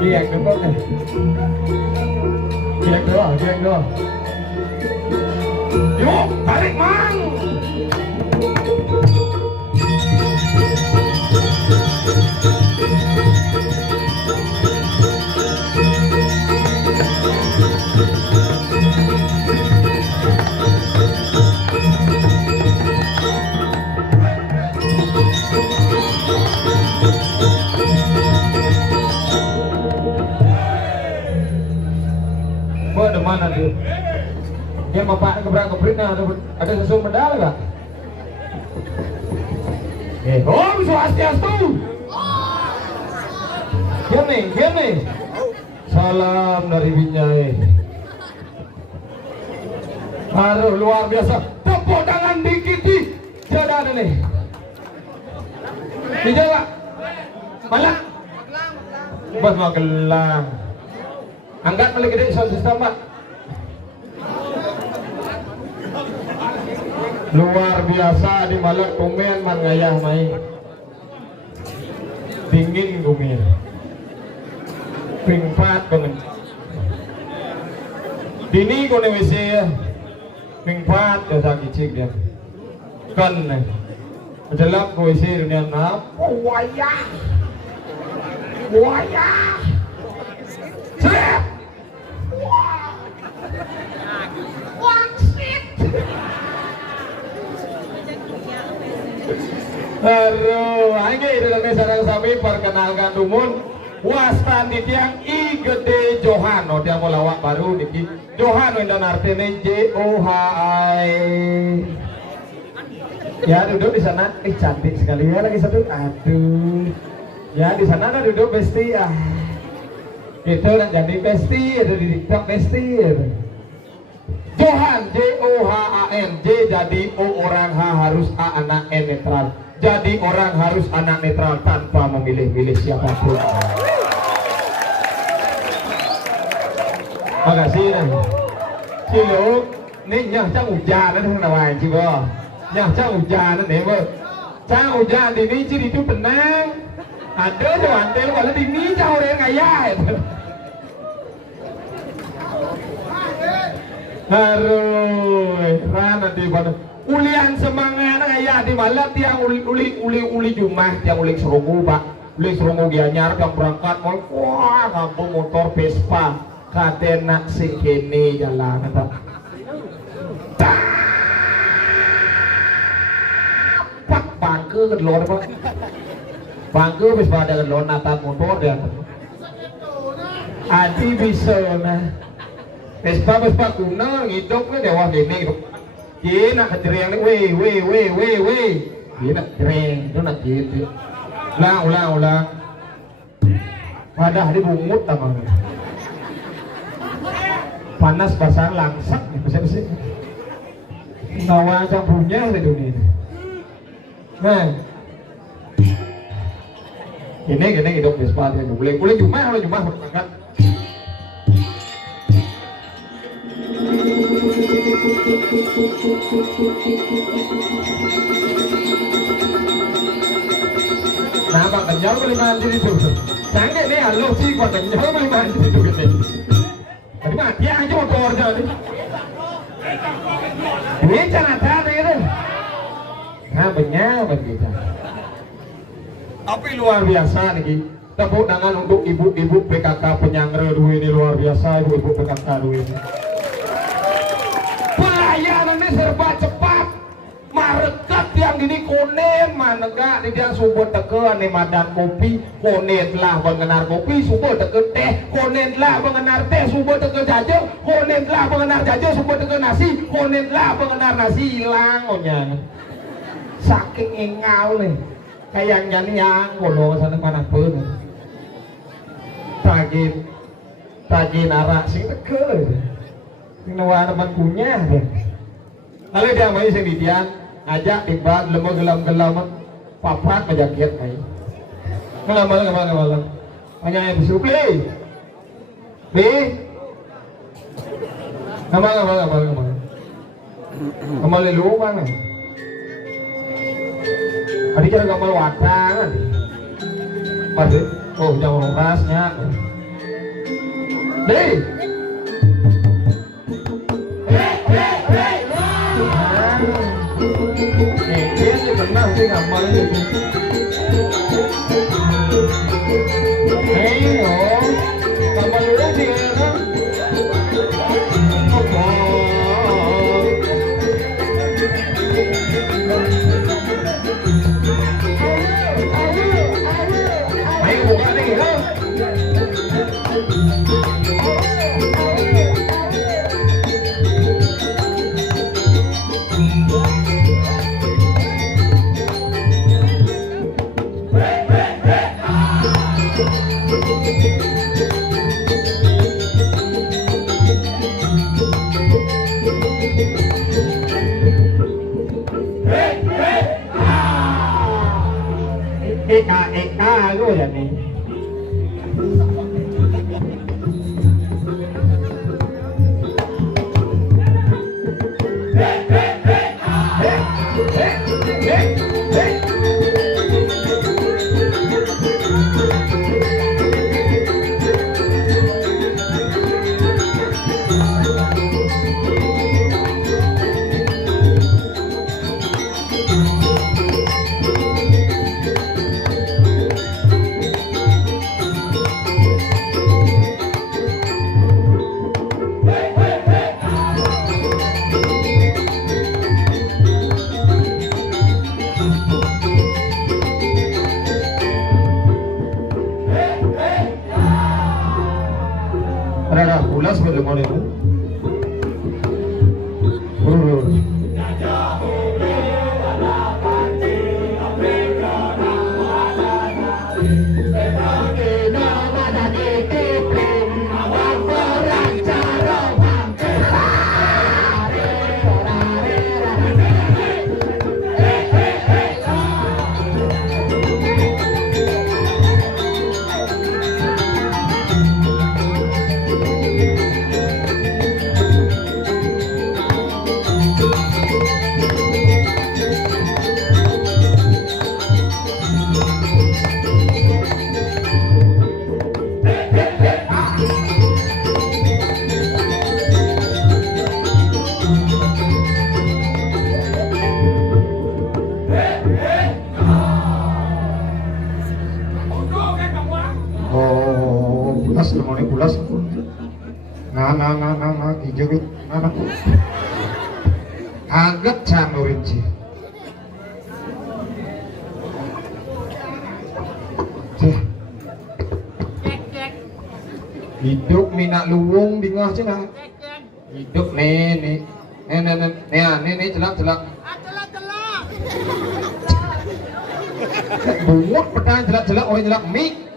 lihat dulu nih. Lihat dulu. Yuk, tarik mang. Ada mana tuh? Dia mau pak gebrak-gebrik ada sesuatu medal gak? Om Swastiastu. Gini. Salam dari Binjai. Aduh luar biasa. Tepuk tangan dikit di. Jadi ada nih. Di Jawa. Malang. Bos Magelang. Angkat paling gede sound system pak. Luar biasa di Malang komen man ngayah main. Dingin gumin. Pingpat banget. Dini ko na WC ya. Pingpat ya sakit cik dia. Kan nih. Adalah ko WC dunia na. Wayah. Siap. Aduh, ini dalam sarang sami perkenalkan dumun wastan di tiang I gede Johano dia mau lawak baru niki Johano dan artinya J-O-H-I. Ya duduk di sana, cantik sekali ya lagi satu. Aduh, ya di sana ada duduk besti ah. Itu nak jadi besti, ada di TikTok besti. Johan J-O-H-A-N, J jadi O orang H harus A anak N netral. Jadi orang harus anak netral tanpa memilih-milih siapapun. Makasih nih. Ciluk, nih nyah cang hujan nanti kena wain cibo. Nyah cang hujan nanti bo. Cang hujan di ini ciri itu tenang. Ada jawan tel kalau di ini jauh dari ngayat. Aduh, rana di mana? Ulian semangat ayah di malam tiang uli jumah tiang uli serungu pak uli serungu gianyar yang berangkat mau wah kampung motor Vespa katena sing kene jalan atau pak bangke kedlon pak bangke Vespa ada kedlon nata motor dia adi bisa nah Vespa kuno ngidupnya dewa gini Kira nak kejeriang ni, weh. Kira nak kering, tu nak gitu. Ulang. Wadah dia bungut sama. Panas basah langsak, bersih. Nawa macam punya di dunia. Nah, ini hidup di sepatu. Boleh cuma berangkat. Nah, Pak Kenyal boleh mandi itu. Canggih nih, halo sih, Pak Kenyal boleh mandi itu gitu. Tadi mati aja motor jadi. Ini cara tadi itu. Nah, benyal begitu. Tapi luar biasa nih. Tepuk tangan untuk ibu-ibu PKK penyangre dua ini luar biasa, ibu-ibu PKK dua ini. Pelayanannya serba cepat, mareket yang dini konen manega di yang subur teke ane madan kopi, konen lah mengenar kopi, subur teke teh, konen lah mengenar teh, subur teke jajo, konen lah mengenar jajo, subur teke nasi, konen lah mengenar nasi hilang onya. Saking engal nih, kayak nyanyi yang kalau sana mana pun. Tagin arak sing teke. Nawa teman punya deh. Kalau dia main sendirian, ajak tiba lemah gelam papat majakit main. Malam. Hanya yang disuplai. Nama. Kamal lu mana? Adik cara kamal watangan. Masih, oh jangan rasnya. Deh. Dia sih benar sih ngamal itu. Hei, oh, ngamal dulu sih kan? Hei, bukan nih, ha? Eka lu ya nih. Ada pulas boleh boleh bu. Pulas lemone pulas. Nah hijau itu. Nah. Agak canurin sih. Hidup minak luwung di ngah cina. Hidup nih celak. Celak. Bungut petang celak orang celak mik.